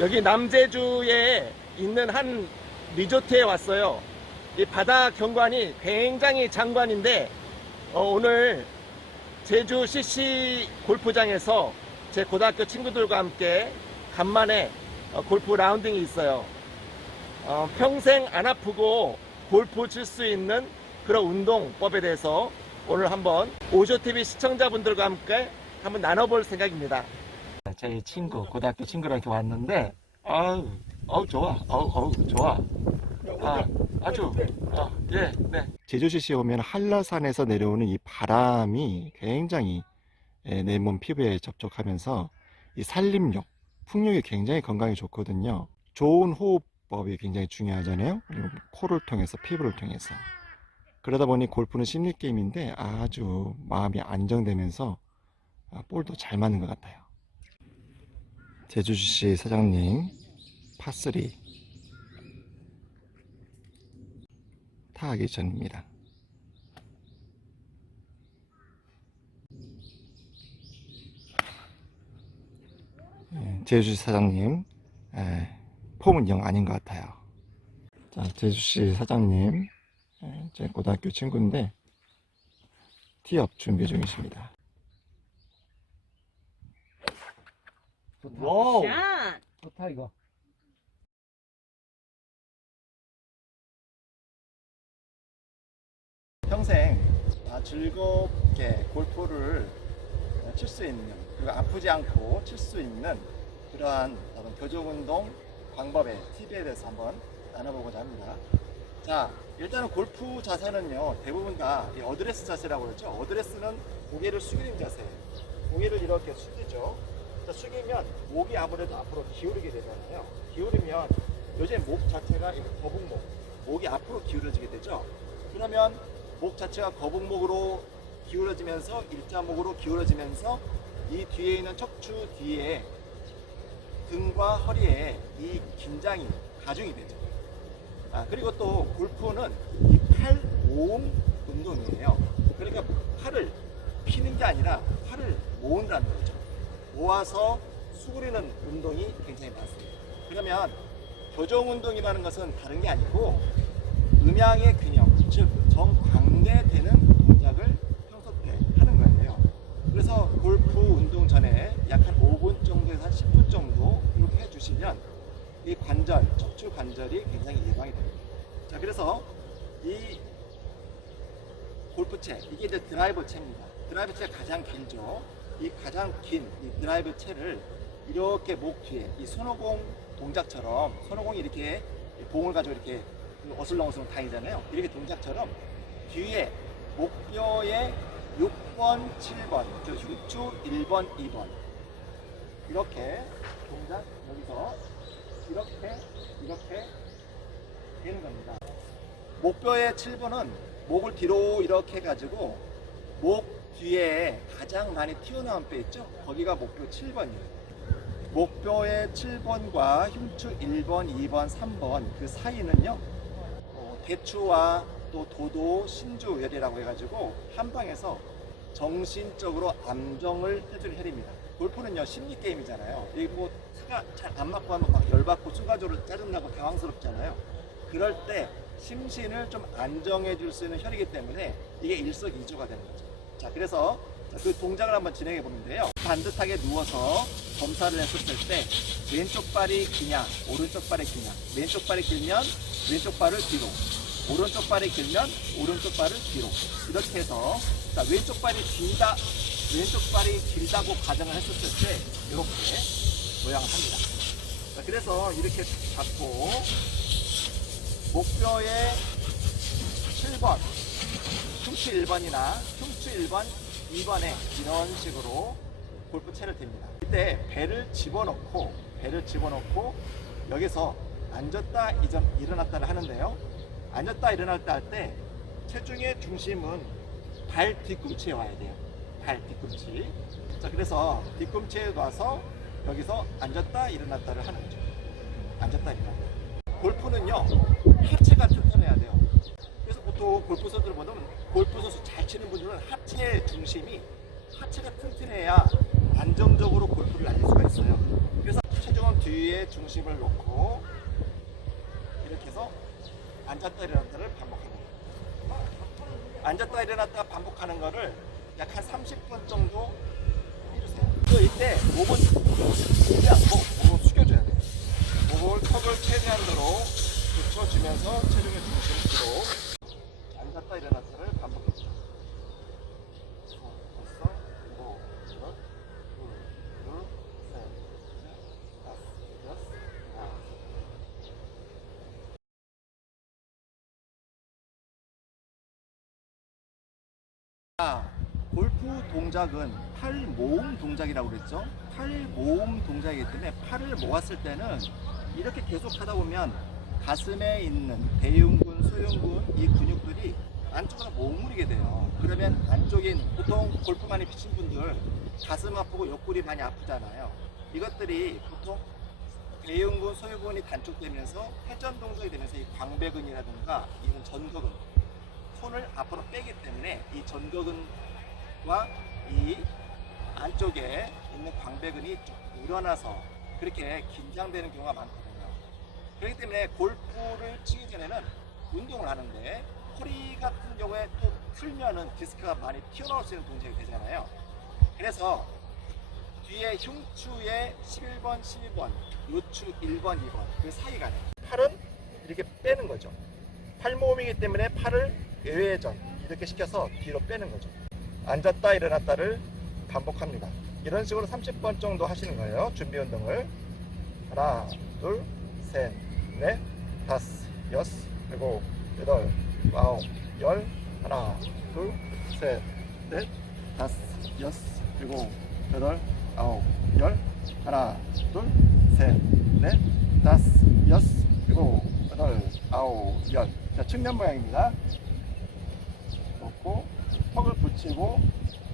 여기 남제주에 있는 한 리조트에 왔어요. 이 바다 경관이 굉장히 장관인데 어, 오늘 제주 CC 골프장에서 제 고등학교 친구들과 함께 간만에 어, 골프 라운딩이 있어요. 어, 평생 안 아프고 골프 칠 수 있는 그런 운동법에 대해서 오늘 한번 오쇼TV 시청자분들과 함께 한번 나눠볼 생각입니다. 제 친구, 고등학교 친구랑 이렇게 왔는데, 아우, 어우, 좋아. 어우, 어우, 좋아. 아, 아주, 아, 예, 네. 제주시에 오면 한라산에서 내려오는 이 바람이 굉장히 내 몸 피부에 접촉하면서 이 산림욕, 풍력이 굉장히 건강에 좋거든요. 좋은 호흡법이 굉장히 중요하잖아요. 그리고 코를 통해서 피부를 통해서. 그러다 보니 골프는 심리 게임인데 아주 마음이 안정되면서 아, 볼도 잘 맞는 것 같아요. 제주시 사장님 파3 타하기 전입니다. 예, 제주시 사장님 예, 폼은 영 아닌 것 같아요. 자, 제주시 사장님 예, 제 고등학교 친구인데 티업 준비 중이십니다. 와우. 샷! 좋다 이거. 평생 아, 즐겁게 골프를 칠 수 있는 그리고 아프지 않고 칠 수 있는 그러한 어떤 교정 운동 방법의 팁에 대해서 한번 나눠보고자 합니다. 자, 일단은 골프 자세는요 대부분 다이 어드레스 자세라고 그러죠. 어드레스는 고개를 숙이는 자세예요. 고개를 이렇게 숙이죠. 자, 숙이면 목이 아무래도 앞으로 기울이게 되잖아요. 기울이면 요즘 목 자체가 이렇게 거북목, 목이 앞으로 기울어지게 되죠. 그러면 목 자체가 거북목으로 기울어지면서 일자목으로 기울어지면서 이 뒤에 있는 척추 뒤에 등과 허리에 이 긴장이 가중이 되죠. 아, 그리고 또 골프는 이 팔 모음 운동이에요. 그러니까 팔을 피는 게 아니라 팔을 모은다는 거죠. 모아서 수그리는 운동이 굉장히 많습니다. 그러면 교정 운동이라는 것은 다른 게 아니고 음양의 균형, 즉 정광대되는 동작을 평소 때 하는 거예요. 그래서 골프 운동 전에 약 한 5분 정도에서 한 10분 정도 이렇게 해주시면 이 관절, 척추 관절이 굉장히 예방이 됩니다. 자, 그래서 이 골프채, 이게 이제 드라이버 채입니다. 드라이버 채가 가장 길죠. 이 가장 긴 이 드라이브 채를 이렇게 목 뒤에 이 손오공 동작처럼 손오공이 이렇게 봉을 가지고 이렇게 그 어슬렁어슬렁 다니잖아요. 이렇게 동작처럼 뒤에 목뼈의 6번, 7번, 저 흉추 1번, 2번 이렇게 동작 여기서 이렇게 이렇게 되는 겁니다. 목뼈의 7번은 목을 뒤로 이렇게 해가지고 목 뒤에 가장 많이 튀어나온 뼈 있죠? 거기가 목뼈 7번이에요. 목뼈의 7번과 흉추 1번, 2번, 3번 그 사이는요, 어, 대추와 또 도도, 신주열이라고 해가지고 한방에서 정신적으로 안정을 해주는 혈입니다. 골프는요 심리 게임이잖아요. 이뭐 수가 잘 안 맞고 하면 막 열받고 순간적으로 짜증나고 당황스럽잖아요. 그럴 때 심신을 좀 안정해 줄 수 있는 혈이기 때문에 이게 일석이조가 되는 거죠. 자, 그래서 자, 그 동작을 한번 진행해 보는데요. 반듯하게 누워서 검사를 했었을 때 왼쪽 발이 기냐, 오른쪽 발이 기냐. 왼쪽 발이 길면 왼쪽 발을 뒤로, 오른쪽 발이 길면 오른쪽 발을 뒤로. 이렇게 해서 자, 왼쪽 발이 길다, 왼쪽 발이 길다고 가정을 했었을 때 이렇게 모양을 합니다. 자, 그래서 이렇게 잡고 목표의 7번, 흉추 1번이나 흉추 1번, 2번에 이런 식으로 골프채를 댑니다. 이때 배를 집어넣고 배를 집어넣고 여기서 앉았다 이전, 일어났다를 하는데요. 앉았다 일어났다 할때 체중의 중심은 발 뒤꿈치에 와야 돼요. 발 뒤꿈치. 자 그래서 뒤꿈치에 놔서 여기서 앉았다 일어났다를 하는 거죠. 앉았다 일어났다. 골프는요 하체가 튼튼해야 돼요. 그래서 보통 골프 선수들 보면 골프 선수 잘 치는 분들은 하체 중심이 하체가 튼튼해야 안정적으로 골프를 날릴 수가 있어요. 그래서 체중은 뒤에 중심을 놓고 이렇게 해서 앉았다 일어났다를 반복합니다. 앉았다 일어났다 반복하는 거를 약 한 30분 정도 해주세요. 또 이때 목은 숙이지 않고 목을 숙여줘야 돼요. 목을 턱을 최대한도로 붙여주면서 체중의 중심으로 앉았다 일어났다를 반복해줘요. 벌써 일곱, 여덟, 둘, 둘, 셋, 넷, 다섯, 여섯, 아홉. 아, 골프 동작은 팔 모음 동작이라고 그랬죠. 팔 모음 동작이기 때문에 팔을 모았을 때는 이렇게 계속 하다 보면 가슴에 있는 대흉근, 소흉근 이 근육들이 안쪽으로 머무르게 돼요. 그러면 있는 보통 골프 많이 피신 분들 가슴 아프고 옆구리 많이 아프잖아요. 이것들이 보통 대흉근, 소흉근이 단축되면서 회전 동작이 되면서 이 광배근이라든가 이런 전거근 손을 앞으로 빼기 때문에 이 전거근과 이 안쪽에 있는 광배근이 쭉 일어나서 그렇게 긴장되는 경우가 많거든요. 그렇기 때문에 골프를 치기 전에는 운동을 하는데 허리 같은 경우에 또 틀면은 디스크가 많이 튀어나올 수 있는 동작이 되잖아요. 그래서 뒤에 흉추의 11번, 12번, 요추 1번, 2번 그 돼요. 팔은 이렇게 빼는 거죠. 팔 모음이기 때문에 팔을 외회전 이렇게 시켜서 뒤로 빼는 거죠. 앉았다 일어났다를 반복합니다. 이런 식으로 30번 정도 하시는 거예요. 준비 운동을 하나, 둘, 셋, 넷, 다섯, 여섯, 일곱, 여덟, 아홉, 열 하나, 둘, 셋, 넷, 다섯, 여섯, 일곱, 여덟, 아홉, 열 하나, 둘, 셋, 넷, 다섯, 여섯, 일곱, 여덟, 아홉, 열. 자, 측면 모양입니다. 놓고 턱을 붙이고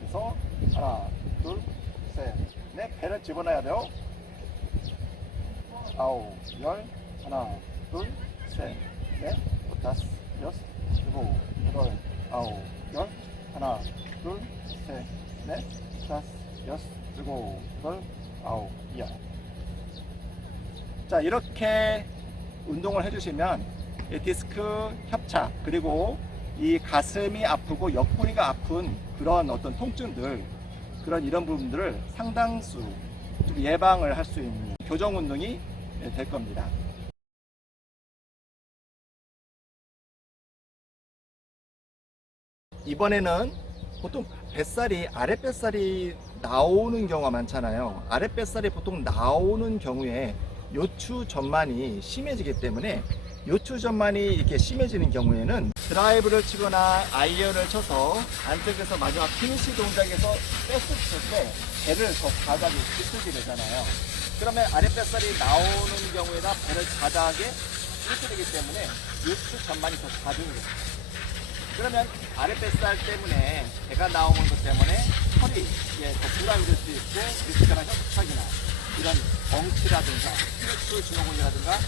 그래서 하나, 둘, 셋, 넷. 배를 집어넣어야 돼요. 아홉, 열, 하나, 둘, 셋, 넷, 다섯, 여섯, 일곱, 여덟, 아홉, 열, 하나, 둘, 셋, 넷, 다섯, 여섯, 일곱, 여덟, 아홉, 열. 자, 이렇게 운동을 해주시면 이 디스크 협착 그리고 이 가슴이 아프고 옆구리가 아픈 그런 어떤 통증들 그런 이런 부분들을 상당수 좀 예방을 할 수 있는 교정 운동이 될 겁니다. 이번에는 보통 뱃살이 아래 뱃살이 나오는 경우가 많잖아요. 아래 뱃살이 보통 나오는 경우에 요추 전만이 심해지기 때문에 요추 전만이 이렇게 심해지는 경우에는 드라이브를 치거나 아이언을 쳐서 안쪽에서 마지막 피니시 동작에서 뺐을 때 배를 더 바닥에 빗들게 되잖아요. 그러면 아랫뱃살이 나오는 경우에다 배를 바닥에 빗들기 때문에 요추 전만이 더 자극이 됩니다. 그러면 아랫뱃살 때문에 배가 나오는 것 때문에 허리에 더 부담이 될 수 있고 디스크나 협착이나 이런 엉치라든가 스트레스 증후군이라든가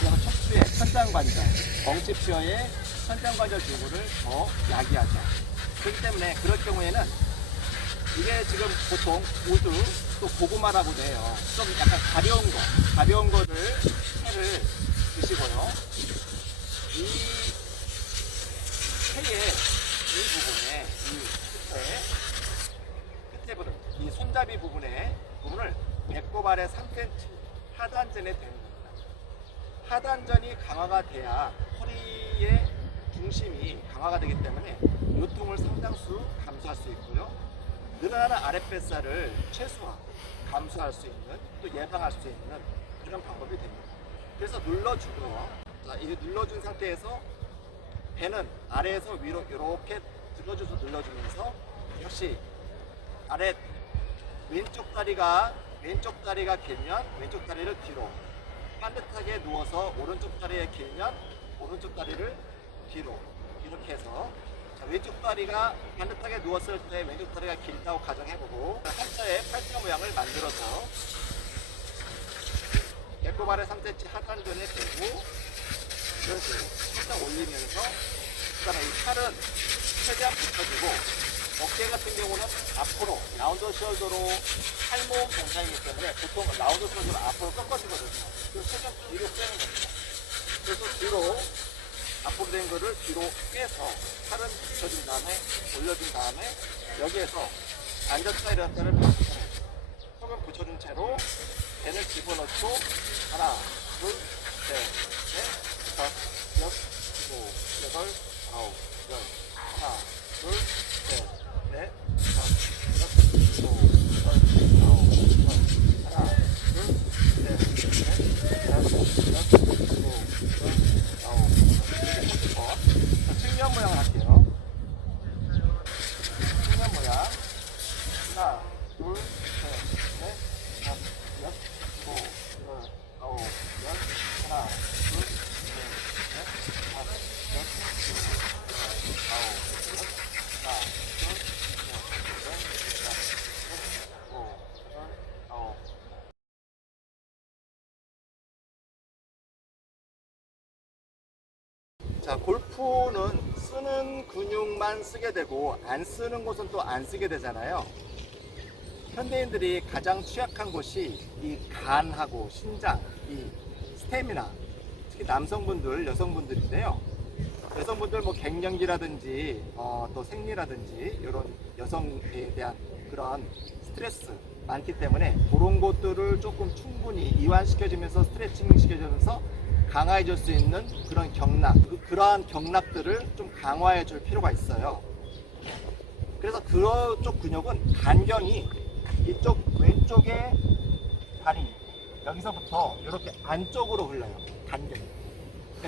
그리고 척추의 천장관절, 엉치뼈의 천장관절 증후를 더 야기하죠. 그렇기 때문에 그럴 경우에는 이게 지금 보통 우드 또 고구마라고 돼요. 좀 약간 가벼운 거, 가벼운 거를 회를 드시고요. 이 회의 이 부분에 이 끝에 끝에 부분 이 손잡이 부분에 부분을 배꼽 아래 3cm 하단전에 겁니다. 하단전이 강화가 돼야 허리의 중심이 강화가 되기 때문에 요통을 상당수 감소할 수 있고요. 늘어나는 아랫뱃살을 최소화, 감소할 수 있는 또 예방할 수 있는 그런 방법이 됩니다. 그래서 눌러주고요. 자, 이 눌러준 상태에서 배는 아래에서 위로 이렇게 들어줘서 눌러주면서 역시 아래 왼쪽 다리가 왼쪽 다리가 길면 왼쪽 다리를 뒤로 반듯하게 누워서 오른쪽 다리에 길면 오른쪽 다리를 뒤로 이렇게 해서 자, 왼쪽 다리가 반듯하게 누웠을 때 왼쪽 다리가 길다고 가정해보고 한자의 팔자 모양을 만들어서 배꼽 아래 3cm 하단전에 대고 이런 식으로 살짝 올리면서 그다음에 이 팔은 최대한 붙여주고 어깨 같은 경우는 앞으로 라운드 숄더로 팔몸 동작이기 때문에 보통 라운드 숄더로 앞으로 꺾어지거든요. 그 최대한 뒤로 빼는 겁니다. 그래서 뒤로 앞으로 된 거를 뒤로 빼서 팔은 붙여준 다음에 올려준 다음에 여기에서 앉았다 일어났다를 반복해요. 손을 붙여준 채로 배를 집어넣고 하나, 둘, 셋, 넷, 다섯, 여섯, 일곱, 여덟, 아홉, 열 하나, 둘, 셋, 넷, 다섯, 여섯, 일곱, 여덟, 아홉, 열 하나, 둘, 셋, 넷, 다섯, 여섯, 일곱, 여덟, 아홉, 이렇게 30번. 자, 측면 모양을 할게요. 측면 모양. 하나, 둘, 셋, 넷, 다섯, 여섯, 일곱, 여덟, 아홉, 열. 하나, 둘, 셋, 넷, 다섯, 여섯, 일곱, 여덟, 아홉, 열. 하나, 둘, 셋, 넷, 다섯, 여섯, 일곱, 여덟, 아홉. 자, 골프는 쓰는 근육만 쓰게 되고 안 쓰는 곳은 또 안 쓰게 되잖아요. 현대인들이 가장 취약한 곳이 이 간하고 신장, 이 스태미나, 특히 남성분들, 여성분들인데요. 여성분들 뭐 갱년기라든지 어, 또 생리라든지 이런 여성에 대한 그런 스트레스 많기 때문에 그런 것들을 조금 충분히 이완시켜주면서 스트레칭 시켜주면서 강화해줄 수 있는 그런 경락, 그, 그러한 경락들을 좀 강화해 줄 필요가 있어요. 그래서 그쪽 근육은 간경이 이쪽 왼쪽에 다리 여기서부터 이렇게 안쪽으로 흘러요. 그러니까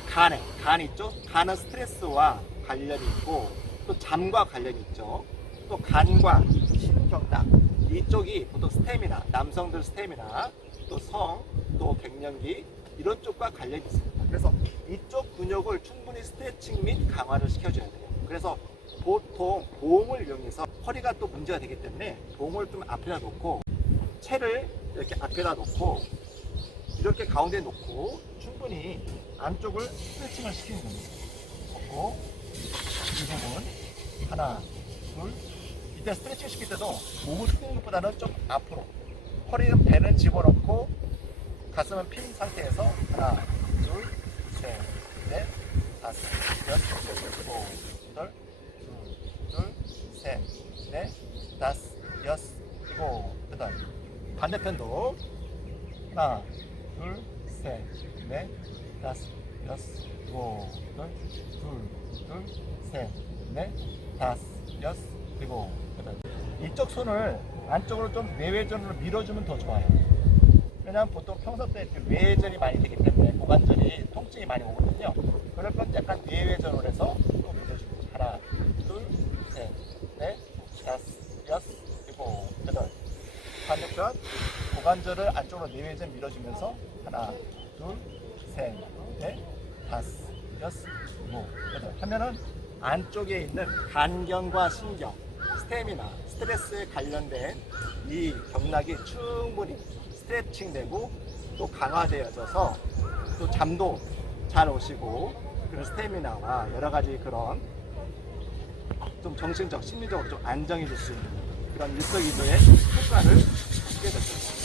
간에 간 있죠. 간은 스트레스와 관련이 있고 또 잠과 관련이 있죠. 또 간과 신경락 이쪽이 보통 스태미나 남성들 스태미나 또 성 또 갱년기 이런 쪽과 관련이 있습니다. 그래서 이쪽 근육을 충분히 스트레칭 및 강화를 시켜줘야 돼요. 그래서 보통 봉을 이용해서 허리가 또 문제가 되기 때문에 봉을 좀 앞에다 놓고 채를 이렇게 앞에다 놓고 이렇게 가운데 놓고 충분히 안쪽을 스트레칭을 시키는 겁니다. 놓고 이 부분 하나, 둘. 이때 스트레칭 시킬 때도 몸을 숙이는 것보다는 좀 앞으로 허리는 배는 집어넣고 가슴은 핀 상태에서 하나, 둘, 셋, 넷, 다섯, 여섯, 일곱, 여덟, 둘, 둘, 셋, 넷, 다섯, 여섯, 일곱, 여덟. 반대편도 하나, 둘, 셋, 넷, 다섯, 여섯, 일곱, 여덟, 둘, 둘, 셋, 넷, 다섯, 여섯, 일곱, 여덟. 이쪽 손을 안쪽으로 좀 내외전으로 밀어주면 더 좋아요. 왜냐하면 보통 평소 때 이렇게 외전이 많이 되기 때문에 고관절이 통증이 많이 오거든요. 그럴 건 약간 내외전으로 해서 또 밀어줍니다. 하나, 둘, 셋, 넷, 다섯, 여섯, 일곱, 여덟. 반대편 고관절을 안쪽으로 내외전 밀어주면서 하나, 둘, 셋, 넷, 다섯, 여섯, 일곱, 여덟 하면은 안쪽에 있는 간경과 신경, 스태미나, 스트레스에 관련된 이 경락이 충분히 스트레칭 되고 또 강화되어져서 또 잠도 잘 오시고 그런 스태미나와 여러 가지 그런 좀 정신적, 심리적으로 좀 안정해질 수 있는 그런 일석이조의 효과를 주게 됩니다.